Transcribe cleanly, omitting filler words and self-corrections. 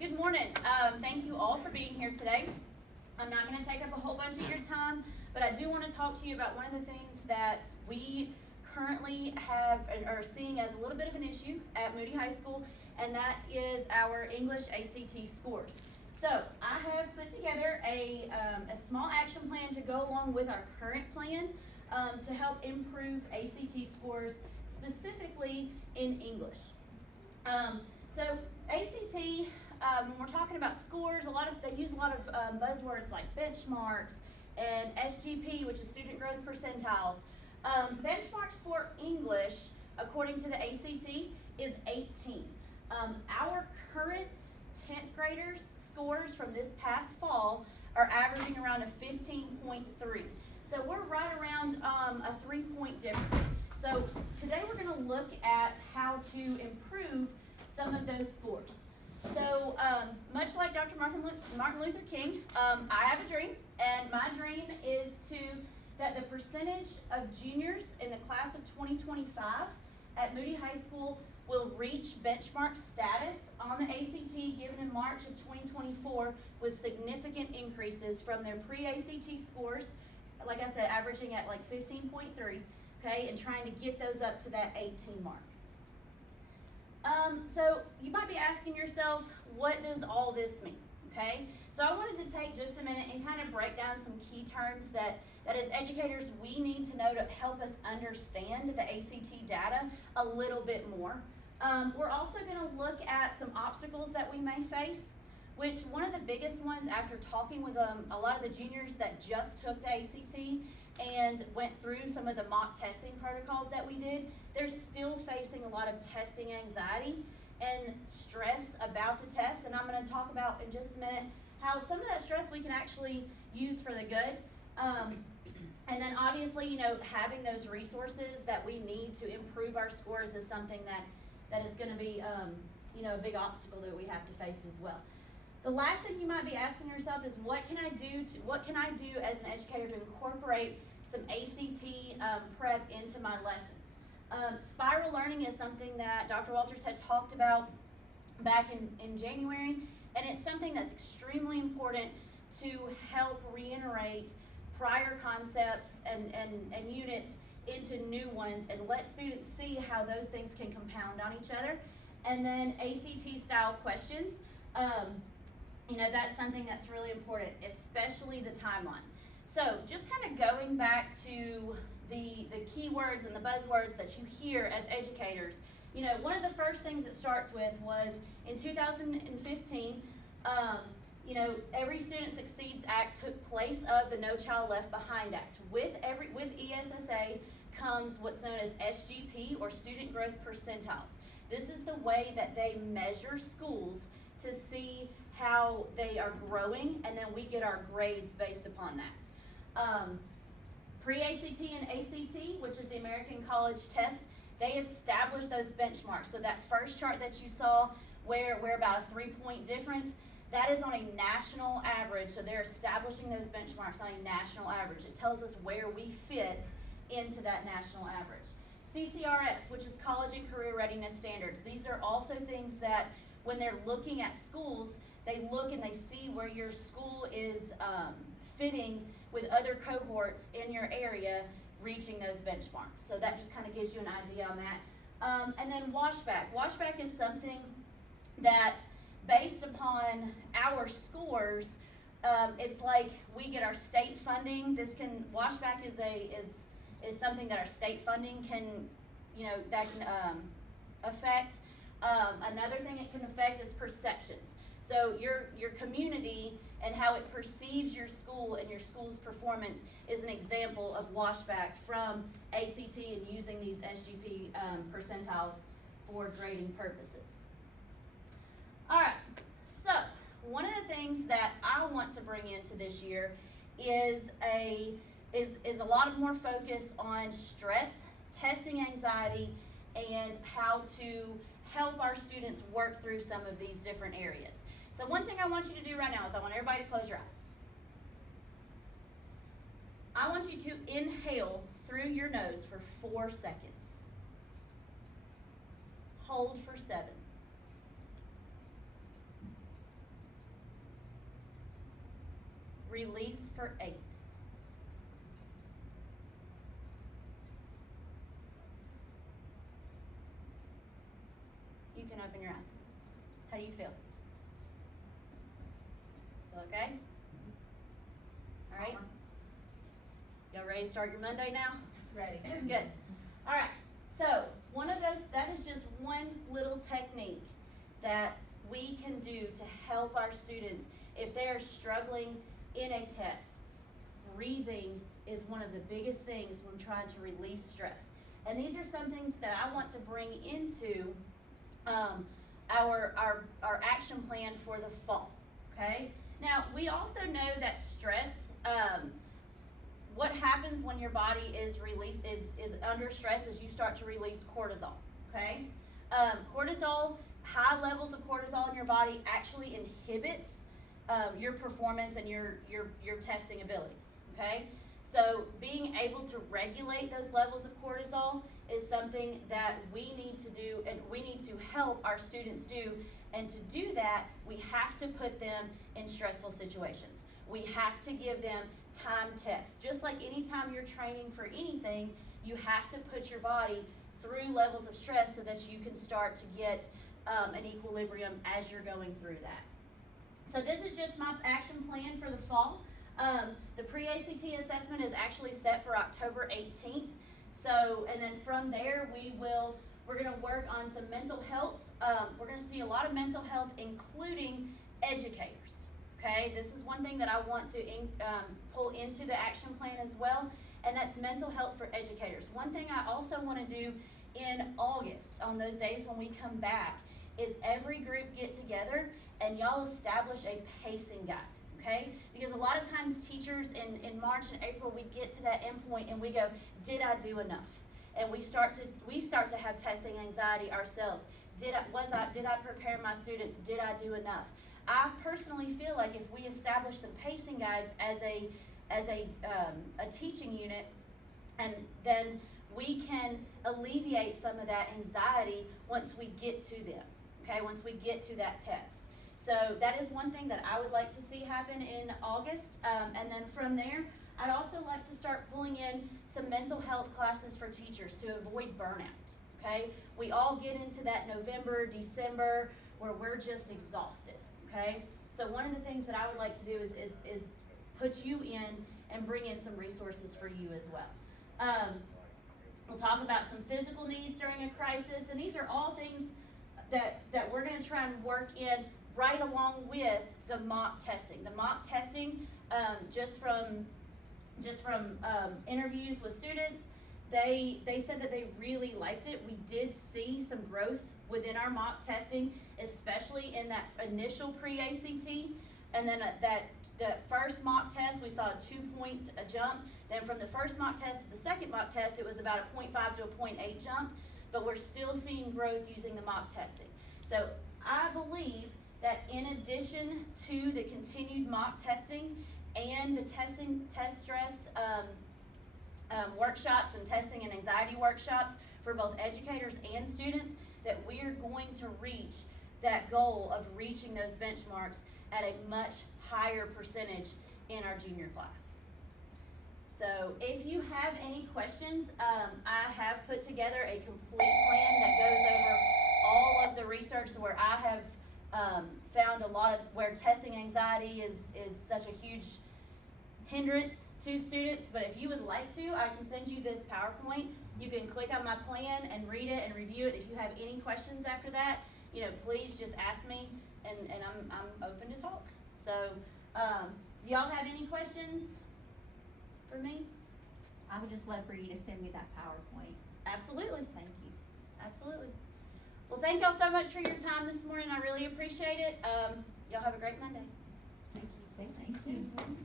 Good morning. Thank you all for being here today. I'm not going to take up a whole bunch of your time, but I do want to talk to you about one of the things that we currently have and are seeing as a little bit of an issue at Moody High School, and that is our English ACT scores. So I have put together a small action plan to go along with our current plan to help improve ACT scores, specifically in English. So ACT, when we're talking about scores, they use a lot of buzzwords like benchmarks and SGP, which is student growth percentiles. Benchmarks for English, according to the ACT, is 18. Our current 10th graders' scores from this past fall are averaging around a 15.3. So we're right around a 3-point difference. So today we're going to look at how to improve some of those scores. So much like Dr. Martin Luther King, I have a dream, and my dream is that the percentage of juniors in the class of 2025 at Moody High School will reach benchmark status on the ACT given in March of 2024 with significant increases from their pre-ACT scores, like I said, averaging at like 15.3, okay, and trying to get those up to that 18 mark. So you might be asking yourself, what does all this mean, okay? So I wanted to take just a minute and kind of break down some key terms that as educators we need to know to help us understand the ACT data a little bit more. We're also going to look at some obstacles that we may face, which one of the biggest ones after talking with a lot of the juniors that just took the ACT and went through some of the mock testing protocols that we did, they're still facing a lot of testing anxiety and stress about the test, and I'm going to talk about in just a minute how some of that stress we can actually use for the good. And then obviously, you know, having those resources that we need to improve our scores is something that is going to be, you know, a big obstacle that we have to face as well. The last thing you might be asking yourself is what can I do as an educator to incorporate some ACT prep into my lessons? Spiral learning is something that Dr. Walters had talked about back in January, and it's something that's extremely important to help reiterate prior concepts and units into new ones and let students see how those things can compound on each other. And then ACT style questions. You know, that's something that's really important, especially the timeline. So just kind of going back to the keywords and the buzzwords that you hear as educators, you know, one of the first things it starts with was in 2015, you know, Every Student Succeeds Act took place of the No Child Left Behind Act. With ESSA comes what's known as SGP, or Student Growth Percentiles. This is the way that they measure schools to see how they are growing, and then we get our grades based upon that. Pre-ACT and ACT, which is the American College Test, they establish those benchmarks. So that first chart that you saw where about a 3-point difference, that is on a national average. So they're establishing those benchmarks on a national average. It tells us where we fit into that national average. CCRS, which is College and Career Readiness Standards. These are also things that when they're looking at schools, they look and they see where your school is fitting with other cohorts in your area reaching those benchmarks. So that just kind of gives you an idea on that. And then washback. Washback is something that, based upon our scores, it's like we get our state funding. Washback is something that our state funding can, you know, that can affect. Another thing it can affect is perceptions. So your community and how it perceives your school and your school's performance is an example of washback from ACT and using these SGP percentiles for grading purposes. All right, so one of the things that I want to bring into this year is a lot more focus on stress, testing anxiety, and how to help our students work through some of these different areas. So one thing I want you to do right now is I want everybody to close your eyes. I want you to inhale through your nose for 4 seconds. Hold for 7. Release for 8. You can open your eyes. How do you feel? Feel okay? All right. Y'all ready to start your Monday now? Ready. Good. All right. So that is just one little technique that we can do to help our students if they are struggling in a test. Breathing is one of the biggest things when trying to release stress. And these are some things that I want to bring into our action plan for the fall. Okay? Now, we also know that stress, what happens when your body is under stress is you start to release cortisol. Okay? Cortisol, high levels of cortisol in your body actually inhibits your performance and your testing abilities. Okay? So being able to regulate those levels of cortisol is something that we need to do, and we need to help our students do. And to do that, we have to put them in stressful situations. We have to give them time tests. Just like anytime you're training for anything, you have to put your body through levels of stress so that you can start to get an equilibrium as you're going through that. So this is just my action plan for the fall. The pre-ACT assessment is actually set for October 18th. So, and then from there we're going to work on some mental health. We're going to see a lot of mental health, including educators. Okay, this is one thing that I want to pull into the action plan as well, and that's mental health for educators. One thing I also want to do in August, on those days when we come back, is every group get together and y'all establish a pacing guide. Okay? Because a lot of times teachers in March and April, we get to that end point and we go, did I do enough? And we start to have testing anxiety ourselves. Did I prepare my students? Did I do enough? I personally feel like if we establish some pacing guides as a teaching unit, and then we can alleviate some of that anxiety once we get to them. Okay, once we get to that test. So that is one thing that I would like to see happen in August. And then from there, I'd also like to start pulling in some mental health classes for teachers to avoid burnout. Okay, we all get into that November, December where we're just exhausted. Okay, so one of the things that I would like to do is put you in and bring in some resources for you as well. We'll talk about some physical needs during a crisis, and these are all things that we're going to try and work in right along with the mock testing. The mock testing, just from interviews with students, they said that they really liked it. We did see some growth within our mock testing, especially in that initial pre-ACT, and then the first mock test, we saw a 2-point jump. Then from the first mock test to the second mock test, it was about a 0.5 to a 0.8 jump, but we're still seeing growth using the mock testing. So I believe that in addition to the continued mock testing and the test stress workshops and testing and anxiety workshops for both educators and students, that we are going to reach that goal of reaching those benchmarks at a much higher percentage in our junior class. So if you have any questions, I have put together a complete plan that goes over all of the research where I have found a lot of where testing anxiety is such a huge hindrance to students. But if you would like to, I can send you this PowerPoint. You can click on my plan and read it and review it. If you have any questions after that, please just ask me, and I'm open to talk. So, do y'all have any questions for me? I would just love for you to send me that PowerPoint. Absolutely. Thank you. Absolutely. Well, thank y'all so much for your time this morning. I really appreciate it. Y'all have a great Monday. Thank you. Thank you.